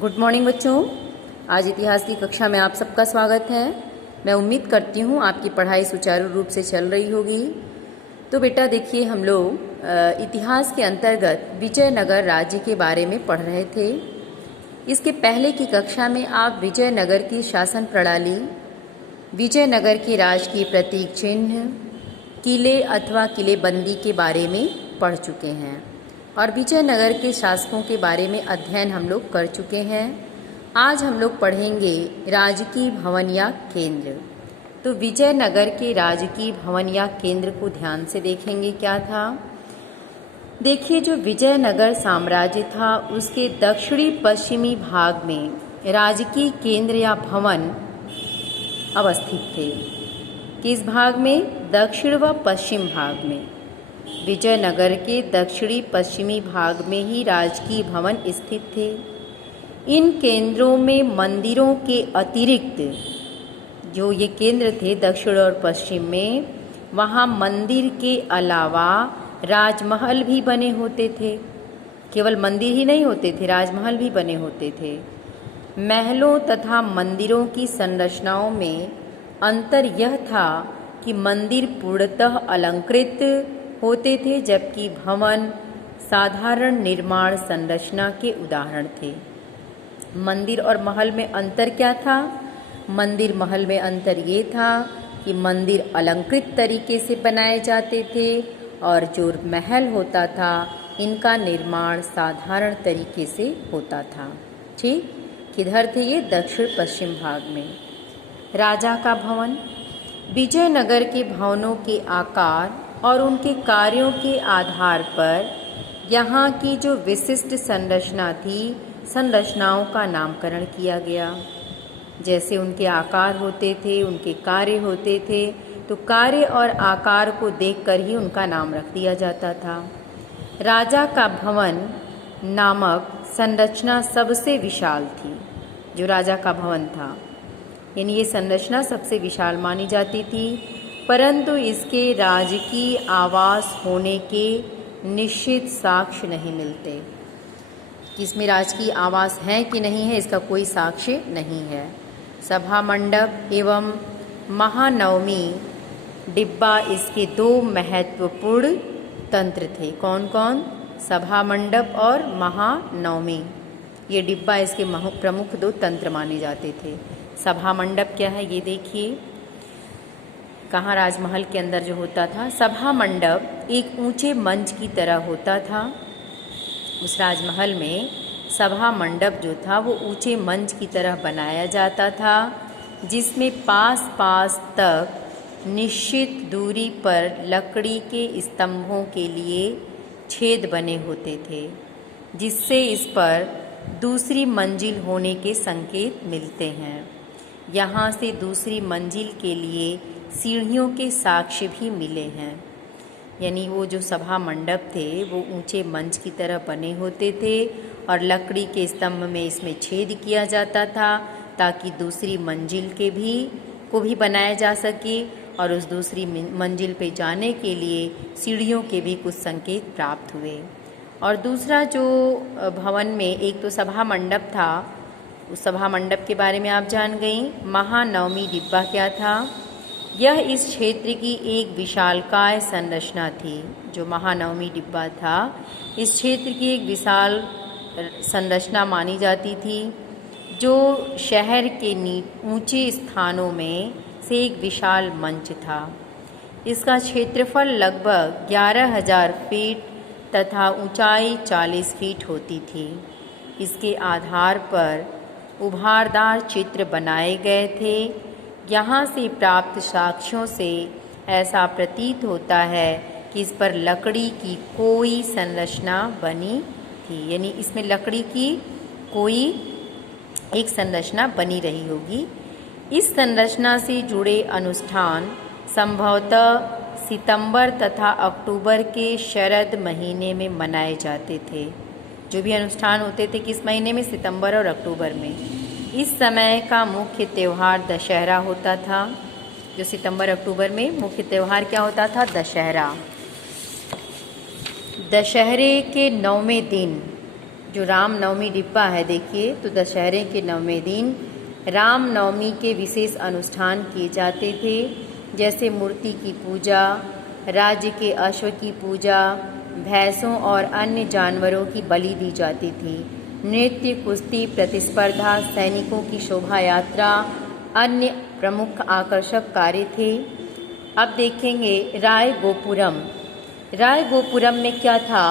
Good morning बच्चों। आज इतिहास की कक्षा में आप सबका स्वागत है। मैं उम्मीद करती हूँ आपकी पढ़ाई सुचारू रूप से चल रही होगी। तो बेटा देखिए, हम लोग इतिहास के अंतर्गत विजयनगर राज्य के बारे में पढ़ रहे थे। इसके पहले की कक्षा में आप विजयनगर की शासन प्रणाली, विजयनगर के राज की प्रतीक चिन्ह, किले अथवा किलेबंदी के बारे में पढ़ चुके हैं और विजयनगर के शासकों के बारे में अध्ययन हम लोग कर चुके हैं। आज हम लोग पढ़ेंगे राजकीय भवन या केंद्र। तो विजयनगर के राजकीय भवन या केंद्र को ध्यान से देखेंगे क्या था। देखिए, जो विजयनगर साम्राज्य था उसके दक्षिणी पश्चिमी भाग में राजकीय केंद्र या भवन अवस्थित थे। किस भाग में? दक्षिण व पश्चिम भाग में। विजयनगर के दक्षिणी पश्चिमी भाग में ही राजकीय भवन स्थित थे। इन केंद्रों में मंदिरों के अतिरिक्त जो ये केंद्र थे दक्षिण और पश्चिम में, वहाँ मंदिर के अलावा राजमहल भी बने होते थे। केवल मंदिर ही नहीं होते थे, राजमहल भी बने होते थे। महलों तथा मंदिरों की संरचनाओं में अंतर यह था कि मंदिर पूर्णतः अलंकृत होते थे, जबकि भवन साधारण निर्माण संरचना के उदाहरण थे। मंदिर और महल में अंतर क्या था? मंदिर महल में अंतर ये था कि मंदिर अलंकृत तरीके से बनाए जाते थे और जो महल होता था इनका निर्माण साधारण तरीके से होता था। ठीक, किधर थे ये? दक्षिण पश्चिम भाग में। राजा का भवन। विजयनगर के भवनों के आकार और उनके कार्यों के आधार पर यहाँ की जो विशिष्ट संरचना थी, संरचनाओं का नामकरण किया गया। जैसे उनके आकार होते थे, उनके कार्य होते थे, तो कार्य और आकार को देखकर ही उनका नाम रख दिया जाता था। राजा का भवन नामक संरचना सबसे विशाल थी। जो राजा का भवन था, यानी ये संरचना सबसे विशाल मानी जाती थी, परंतु इसके राजकीय आवास होने के निश्चित साक्ष्य नहीं मिलते कि इसमें राजकीय आवास है कि नहीं है, इसका कोई साक्ष्य नहीं है। सभा मंडप एवं महानवमी डिब्बा इसके दो महत्वपूर्ण तंत्र थे। कौन कौन? सभा मंडप और महानवमी। ये डिब्बा इसके प्रमुख दो तंत्र माने जाते थे। सभा मंडप क्या है ये देखिए, कहाँ? राजमहल के अंदर जो होता था। सभा मंडप एक ऊंचे मंच की तरह होता था। उस राजमहल में सभा मंडप जो था वो ऊंचे मंच की तरह बनाया जाता था, जिसमें पास पास तक निश्चित दूरी पर लकड़ी के स्तंभों के लिए छेद बने होते थे, जिससे इस पर दूसरी मंजिल होने के संकेत मिलते हैं। यहाँ से दूसरी मंजिल के लिए सीढ़ियों के साक्ष्य भी मिले हैं। यानी वो जो सभा मंडप थे वो ऊंचे मंच की तरह बने होते थे और लकड़ी के स्तंभ में इसमें छेद किया जाता था ताकि दूसरी मंजिल को भी बनाया जा सके और उस दूसरी मंजिल पे जाने के लिए सीढ़ियों के भी कुछ संकेत प्राप्त हुए। और दूसरा जो भवन में, एक तो सभा मंडप था, उस सभा मंडप के बारे में आप जान गई। महानवमी डिब्बा क्या था? यह इस क्षेत्र की एक विशालकाय संरचना थी। जो महानवमी डिब्बा था इस क्षेत्र की एक विशाल संरचना मानी जाती थी, जो शहर के ऊंचे स्थानों में से एक विशाल मंच था। इसका क्षेत्रफल लगभग 11,000 फीट तथा ऊंचाई 40 फीट होती थी। इसके आधार पर उभारदार चित्र बनाए गए थे। यहाँ से प्राप्त साक्ष्यों से ऐसा प्रतीत होता है कि इस पर लकड़ी की कोई संरचना बनी थी, यानी इसमें लकड़ी की कोई एक संरचना बनी रही होगी। इस संरचना से जुड़े अनुष्ठान संभवतः सितंबर तथा अक्टूबर के शरद महीने में मनाए जाते थे। जो भी अनुष्ठान होते थे किस महीने में? सितंबर और अक्टूबर में। इस समय का मुख्य त्यौहार दशहरा होता था। जो सितंबर अक्टूबर में मुख्य त्यौहार क्या होता था? दशहरा। दशहरे के 9वें दिन जो रामनवमी डिब्बा है देखिए, तो दशहरे के 9वें दिन रामनवमी के विशेष अनुष्ठान किए जाते थे, जैसे मूर्ति की पूजा, राज्य के अश्व की पूजा, भैंसों और अन्य जानवरों की बलि दी जाती थी। नृत्य, कुश्ती, प्रतिस्पर्धा, सैनिकों की शोभा यात्रा अन्य प्रमुख आकर्षक कार्य थे। अब देखेंगे राय गोपुरम। राय गोपुरम में क्या था